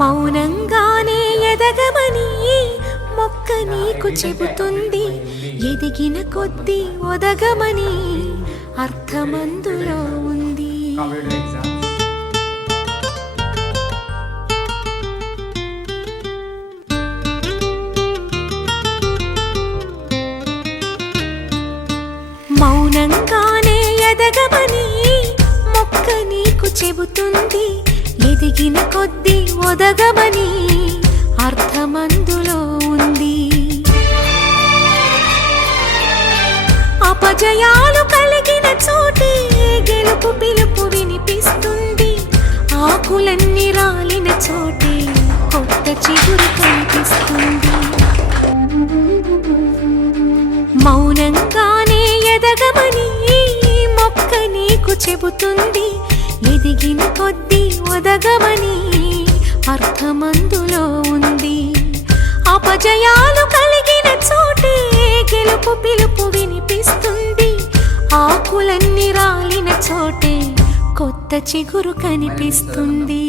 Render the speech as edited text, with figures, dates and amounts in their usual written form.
మౌనంగానే ఎదగమని మొక్క నీకు చెబుతుంది, ఎదిగిన కొద్దీ ఒదగమని అర్థమందులో ఉంది. మౌనంగానే ఎదగమని మొక్క నీకు చెబుతుంది, ఎదిగిన కొద్దీ ఒదగమని అర్థమందులో ఉంది. అపజయాలు కలిగిన చోటే గెలుపు పిలుపు వినిపిస్తుంది, ఆకులన్నీ రాలిన చోటే కొత్త చిగురు కనిపిస్తుంది. మౌనంగానే ఎదగమని మొక్క నీకు చెబుతుంది, ఎదిగిన కొద్దీ ఒదగమని అర్థమందులో ఉంది. అపజయాలు కలిగిన చోటే గెలుపు పిలుపు వినిపిస్తుంది, ఆకులన్నీ రాలిన చోటే కొత్త చిగురు కనిపిస్తుంది.